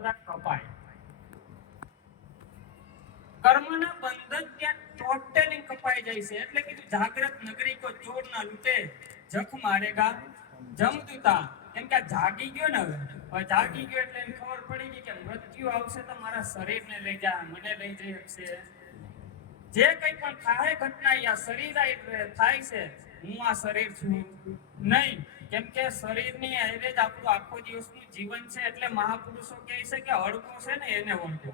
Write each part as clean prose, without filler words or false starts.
કપાય. કર્મના બંધન ત્યાં ટોટલી કપાઈ જાય છે. એટલે કીધું જાગ્રત નગરી કો ચોર ના લૂટે, જખ મારેગા જમદૂતા. કેમ કે જાગી ગયો ને, હવે જાગી ગયો એટલે એને ખબર પડી ગઈ કે મૃત્યુ આવશે તો મારા શરીરને લઈ જાય, મને લઈ જઈ શકશે. જે કંઈ પણ થાય ઘટના આ શરીર થાય છે, હું આ શરીર છું નહીં. કેમ કે શરીરની હારે જ આપણું આખો દિવસનું જીવન છે. એટલે મહાપુરુષો કહે છે કે હડકો છે ને એને વળગો.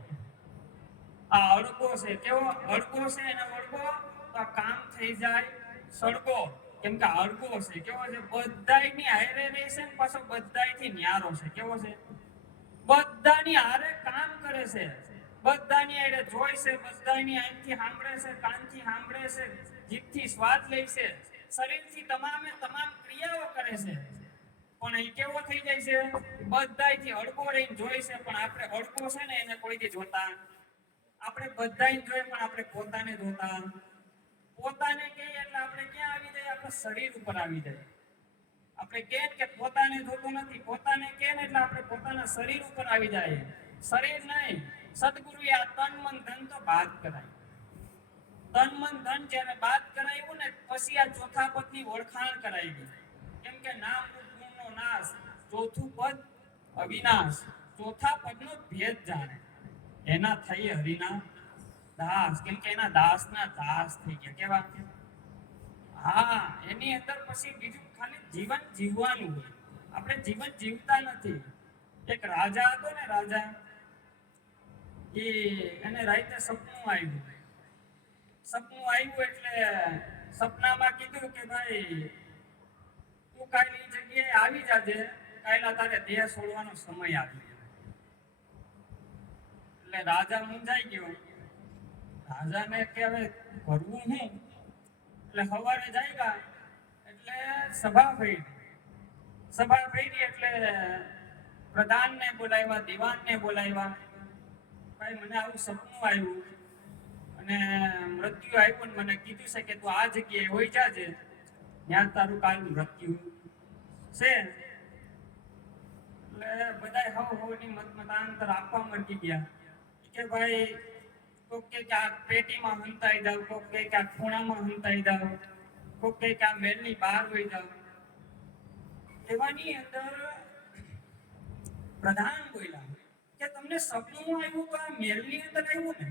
આ હડકો છે, કેવો હડકો છે એને વળગો તો કામ થઈ જાય સળગો. કેમ કે હડકો છે કેવો છે, બધાયની હારે રહેશે ને પાછો બધાયથી ન્યારો છે. કેવો છે, બધાની હારે કામ કરે છે, બધાની હારે જોઈ છે, બધાની આંખથી સાંભળે છે, કાનથી સાંભળે છે, જીભથી સ્વાદ લે છે, શરીરથી તમામે તમામ ક્રિયાઓ કરે છે. પણ એ કેવો થઈ જાય છે, બધાયથી હડકો રહીને જોઈ છે, પણ આપણે હડકો છે ને એને કોઈથી જોતા. આપણે બધાય જોઈએ પણ આપણે પોતાને જોતા. પોતાને કહીએ એટલે આપણે ક્યાં આવી જાય, આપણે શરીર ઉપર આવી જાય. આપણે કહે કે પોતાને જોતો નથી, પોતાને કહે ને એટલે આપણે પોતાના શરીર ઉપર આવી જાય. શરીર નહીં, સદગુરુએ આ તન મન ધન તો બાદ કરાય. તન મન ધન જ્યારે બાદ કરાયું ને પછી આ ચોથા પદની ઓળખાણ કરાવી. કેમ કે નામ રૂપ ગુણનો નાશ, ચોથું પદ અવિનાશ. ચોથા પદનો ભેદ જાણે, એના થઈ હરિના દાસ. કેમ કે એના દાસના દાસ થઈ ગયા. કેવા? હા, એની અંદર પછી બીજું ખાલી જીવન જીવવાનું હોય. આપણે જીવન જીવતા નથી. એક રાજા હતો ને, રાજા એને રાતે સપનું આવ્યું. સપનું આવ્યું એટલે સપનામાં કીધું કે ભાઈ તું કાલની જગ્યાએ આવી જાજે, કાયલા તારે દેહ છોડવાનો સમય આવી ગયો. એટલે રાજા મૂંઝાઈ ગયો. રાજાને કે હવે કરવું શું? એટલે સવારે જાગ્યા એટલે સભા ફરી. સભા ફરી એટલે પ્રધાનને બોલાવ્યા, દિવાનને બોલાવ્યા. ભાઈ મને આવું સપનું આવ્યું અને મૃત્યુ આવ્યું ને મને કીધું છે કે તું આ જગ્યાએ હોઈ જાજે, ત્યાં તારું કાલનું મૃત્યુ છે. એટલે બધા હવની મતાંતર આપવા માંડી ગયા કે ભાઈ કોક કે આ પેટીમાં હંતાઈ જાવ, કોક કે આ ખૂણામાં હંતાઈ જાવ, કોક કે આ મેલની બહાર હોઈ જાવ. એવાની અંદર પ્રધાન બોલ્યા કે તમને સપનું આવ્યું તો આ મેલની અંદર આવ્યું ને,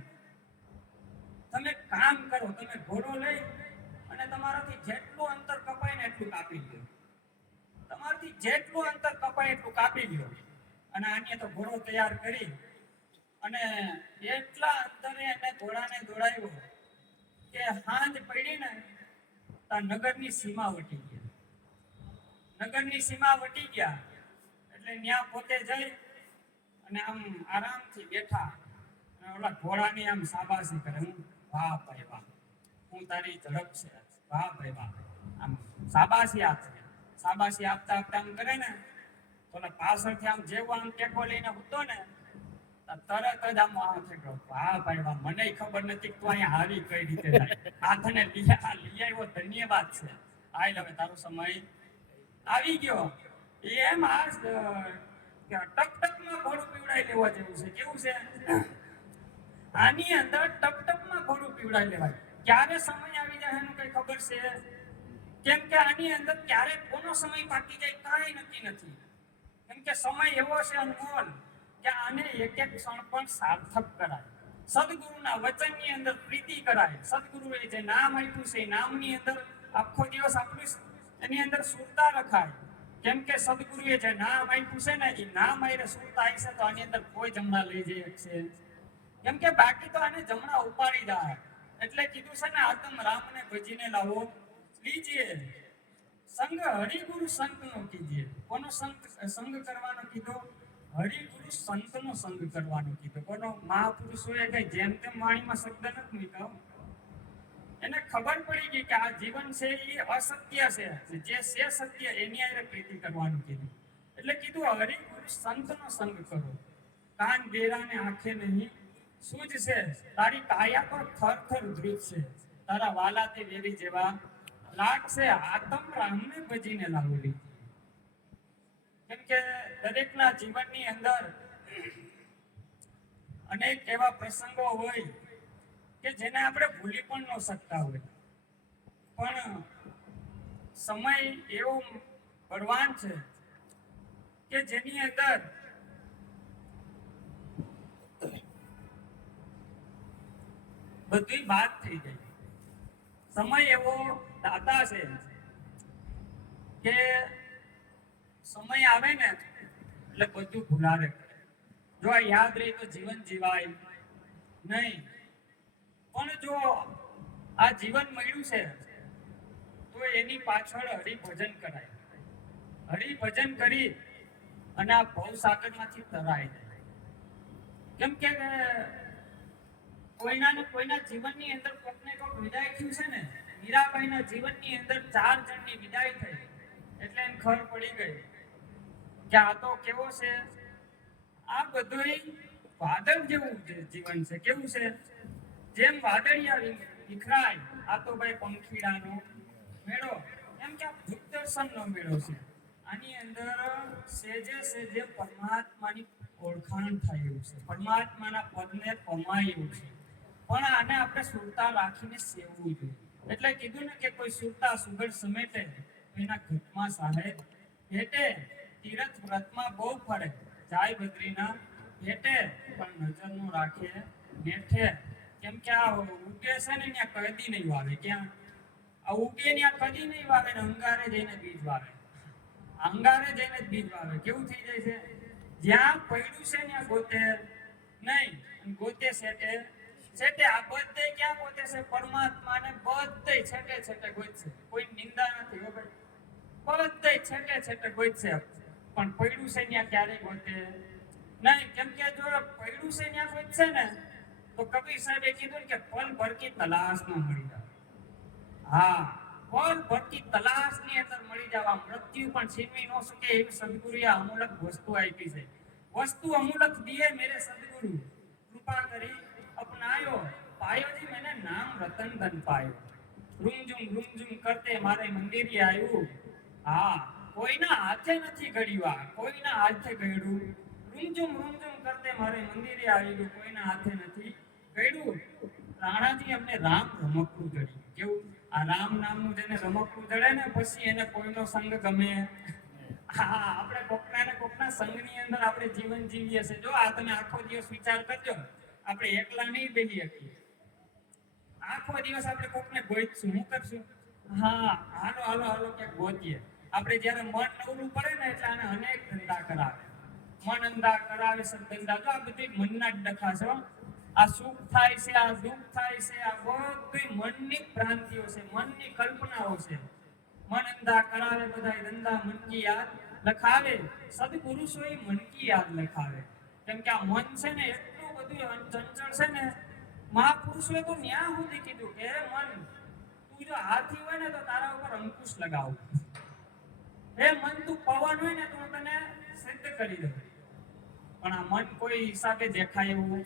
તમે કામ કરો, તમે ઘોડો લઈ અને તમારાથી જેટલું અંતર કપાય ને એટલું કાપી લો. તમારાથી જેટલું અંતર કપાય એટલું કાપી લો. અને આને તો ઘોડો તૈયાર કરી અને એટલા અંતરે એને ઘોડાને દોડાવ્યો કે હાંજ પડી ને તો નગરની સીમા વટી ગયા. નગરની સીમા વટી ગયા એટલે ત્યાં પોતે જઈ અને આમ આરામથી બેઠા અને ઓલા ઘોડાની આમ શાબાશી કરે. હું વાહ ભાઈ વાહ, હું તારી ઝડપ છે, વાહ ભાઈ વાહ, આમ શાબાશી આપે. શાબાશી આપતા આપતા આમ કરે ને તો પાછળથી આમ જેવો આમ ટેકો લઈને હતો ને તરત જ આમ થઈ ગયો, વાહ ભાઈ વાહ, મને ખબર નથી તું અહીંયા હારી કઈ રીતે થાય. આ તને લઈ આવ્યો, ધન્યવાદ છે. આય હવે તારો સમય આવી ગયો. એમ આ ટકટકમાં ઘોડું પીવડાવી લેવા જેવું છે. કેવું છે? આની અંદર ટકટકમાં ઘોડું પીવડાવી લેવાય. ક્યારે સમય આવી જાય એનું કઈ ખબર છે? કેમ કે આની અંદર ક્યારે કોનો સમય પાકી જાય કાંઈ નક્કી નથી. કેમ કે સમય એવો છે અનમોલ કે આને એક એક ક્ષણ પણ સાર્થક કરાય. સદગુરુના વચનની અંદર પ્રીતિ કરાય. સદગુરુએ જે નામ આપ્યું છે એ નામની અંદર આખો દિવસ આપણું એની અંદર સુરતા રખાય. કેમ કે સદગુરુએ જે નામ આપ્યું છે ને એ નામ આઈને સુરતા આવી છે તો આની અંદર કોઈ જમણા લઈ જઈ શકશે. કેમ કે બાકી તો આને જમણા ઉપાડી જાય. એટલે કીધું છે ને આતમ રામને ભજીને લાવો લીજીએ, સંગ હરિગુરુ સંતનો કીજીએ. કોનો સંગ કરવાનો કીધો? હરિગુરુ સંતનો સંગ કરવાનો કીધો. કોનો? મહાપુરુષોએ કઈ જેમ તેમ વાણીમાં શબ્દ નથી મૂક્યો. એને ખબર પડી ગઈ કે આ જીવન છે એ અસત્ય છે, જે છે સત્ય એની હારે પ્રીતિ કરવાનું કીધું. એટલે કીધું હરિગુરુ સંતનો સંગ કરો. કાન બેરાને આંખે નહીં સૂજ છે, તારી કાયા પર થર થર ધ્રુજ છે, તારા વાલા તે વેરી જેવા લાગશે, આતમ રામને ભજીને લાવલી. કેમ કે દરેકના જીવનની અંદર અનેક એવા પ્રસંગો હોય કે જેને આપણે ભૂલી પણ ન શકતા હોય, પણ સમય એવો બળવાન છે કે જેની અંદર બધી વાત થઈ ગઈ. સમય એવો દાતા છે કે સમય આવે ને એટલે બધું ભૂલાવે. જો આ યાદ રહી તો જીવન જીવાય નહીં, પણ જો આ જીવન મળ્યું છે તો એની પાછળ હરિભજન કરાય. હરિભજન કરી અને આ ભવસાગરમાંથી તરાય. કેમ કે કોઈના જીવનની અંદર કોકને કોક વિદાય થયું છે ને. મીરાબાઈના જીવનની અંદર 4 જણની વિદાય થઈ એટલે એને ખબર પડી ગઈ કે આ તો કેવો છે, આ બધુંય વાદળ જેવું જીવન છે. કેવું છે? જેમ વાદળિયા વિખરાય, આ તો ભાઈ પંખીડાનો મેળો. એમ કે આ દૂરદર્શનનો મેળો છે. આની અંદર સેજે પરમાત્માની ઓળખાણ થાય એવું છે, પરમાત્માના પદને પમાય એવું છે. પણ આને આપણે સુરતા રાખીને સેવવું જોઈએ. એટલે કીધું ને કે કોઈ સુરતા સુગડ સમેટે એના ઘટમાં સાહેબ ભેટે. તીરથ વ્રતમાં બહુ ફરે, જાય બદ્રીના ભેટે, પણ નજરનું રાખે બેઠે. કેમ કે આ ઉગે છે ને ત્યાં કદી નહીં વાવે. ક્યાં આ ઉગે ત્યાં કદી નહીં વાવે ને અંગારે જઈને બીજ વાવે. અંગારે જઈને જ બીજ વાવે. કેવું થઈ જાય છે? જ્યાં પડ્યું છે ત્યાં ગોતે નહીં, ગોતે સેટે. આ બધે ક્યાં ગોતે છે? પરમાત્માને બધે છેટે ગોતશે. કોઈ નિંદા નથી હો ભાઈ, બધે છેટે ગોતશે. પણ પડ્યું છે ત્યાં ક્યારે ગોતે નહીં. કેમ કે જો પડ્યું છે ત્યાં ગોતશે ને તો કબીર સાહેબે કીધું કે પલ ભર કી તલાશ ન મળી જાય. હા, પલ ભર કી તલાશ ની અંદર મળી જવા. મૃત્યુ પણ છીનવી ન શકે એવી સદગુરુએ અમૂલક વસ્તુ આપી છે. વસ્તુ અમૂલક દિए मेरे सदगुरु, कृपा કરી अपनायो, पायो जी मैंने नाम रतन धन पायो. રૂમઝુમ કરતે મારે મંદિરે આવ્યું. હા, કોઈના હાથે નથી ઘડ્યું, કોઈના હાથે ઘડ્યું. રૂમઝુમ કરતે મારે મંદિરે આવ્યું, કોઈના હાથે નથી ઘડ્યું. રાણાજી અમને રામ રમકડું જડ્યું. કેવું? આ રામ નામનું જેને રમકડું જડે ને પછી એને કોઈનો સંગ ગમે. હા, આપણે કોકના સંગની અંદર આપણે જીવન જીવીએ છીએ. જો આ તમે આખો દિવસ વિચાર કરજો, આપણે એકલા નહીં બેસી શકીએ. આખો દિવસ આપણે કોકને ગોઈશું, શું કરશું? હા, હાલો ક્યાંક ગોતીએ. આપણે જ્યારે મન નવરું પડે ને એટલે આને અનેક ધંધા કરાવે. મન ધંધા કરાવે, સદધંધા. તો આ બધી મનના જ ડખા છે. આ સુખ થાય છે, આ દુઃખ થાય છે, આ બધી મનની ભ્રાંતિઓ છે, મનની કલ્પનાઓ છે. મન અંધા કરાવે બધા ધંધા, મન કી યાદ લખાવે. સદપુરુષો એ મન કી યાદ લખાવે. કેમ કે આ મન છે ને એટલું બધું ચંચળ છે ને. મહાપુરુષોએ તો ન્યા સુધી કીધું કે મન, તું જો હાથી હોય ને તો તારા ઉપર અંકુશ લગાવ. હે મન, તું પવન હોય ને તો હું તને સિદ્ધ કરી દઉં. પણ આ મન કોઈ હિસાબે દેખાય એવું.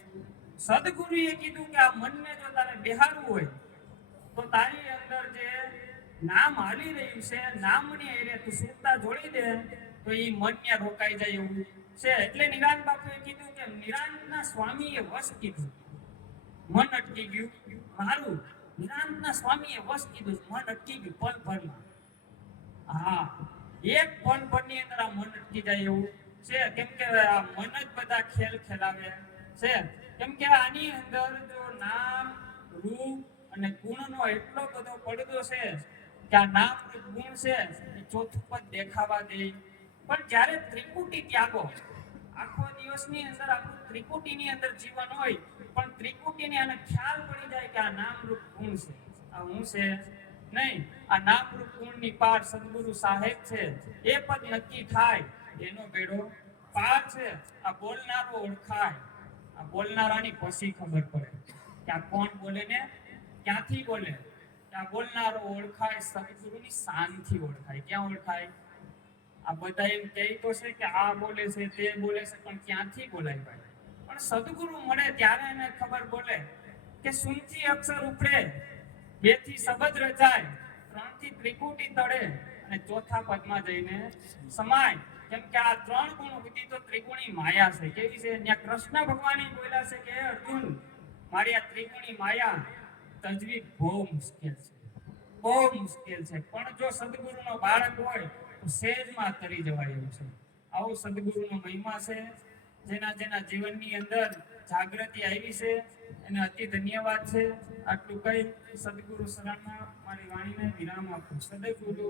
સદગુરુએ કીધું કે આ મનને જો તારે બેહારવું હોય તો તારી અંદર જે નામ હાલી રહ્યું છે, નામની એરે તું સુરતા જોડી દે તો એ મન ત્યાં રોકાઈ જાય એવું છે. એટલે નિરાંત બાપુએ કીધું કે નિરાંતના સ્વામીએ વશ કીધું, મન અટકી ગયું મારું. નિરાંતના સ્વામીએ વશ કીધું, મન અટકી ગયું પલ ભરમાં. હા, એક પલ ભરની અંદર આ મન અટકી જાય એવું છે. કેમ કે આ મન જ બધા ખેલ ખેલાવે છે. કેમ કે આની અંદર જો નામ, રૂપ અને ગુણનો એટલો બધો પડદો છે કે આ નામ, રૂપ, ગુણ છે એ ચોથું પદ દેખાવા દે. પણ જ્યારે ત્રિકુટી ત્યાગો, આખો દિવસની અંદર આપણું ત્રિકુટીની અંદર જીવન હોય, પણ ત્રિકુટીને આને ખ્યાલ પડી જાય કે આ નામ, રૂપ, ગુણ છે, આ હું છે નહીં. આ નામ, રૂપ, ગુણની પાર સદગુરુ સાહેબ છે. એ પદ નક્કી થાય એનો બેડો પાર છે. આ બોલનારો ઓળખાય, આ બોલનારાની પછી ખબર પડે કે આ કોણ બોલે ને ક્યાંથી બોલે. આ બોલનારો ઓળખાય સદગુરુની શાનથી ઓળખાય. ક્યાં ઓળખાય? આ બધા એમ કહે તો છે કે આ બોલે છે, તે બોલે છે, પણ ક્યાંથી બોલાય ભાઈ? પણ સદગુરુ મળે ત્યારે એને ખબર બોલે કે શૂન્યથી અક્ષર ઉપડે, 2 થી શબ્દ રચાય, 3 થી ત્રિકુટી તળે અને ચોથા પદમાં જઈને સમાય. કેમ કે આ ત્રણ ગુણ સુધી તો ત્રિગુણી માયા છે. કેવી છે? ત્યાં કૃષ્ણ ભગવાન બોલ્યા છે કે અર્જુન, મારી આ ત્રિગુણી માયા તજવી બહુ મુશ્કેલ છે, બહુ મુશ્કેલ છે. પણ જો સદગુરુનો બાળક હોય તો સહેજમાં તરી જવાય એવું છે. આવો સદગુરુનો મહિમા છે. જેના જેના જીવનની અંદર જાગૃતિ આવી છે એને અતિ ધન્યવાદ છે. આટલું કહી સદગુરુ શરણમાં મારી વાણીને વિરામ આપું. સદગુરુ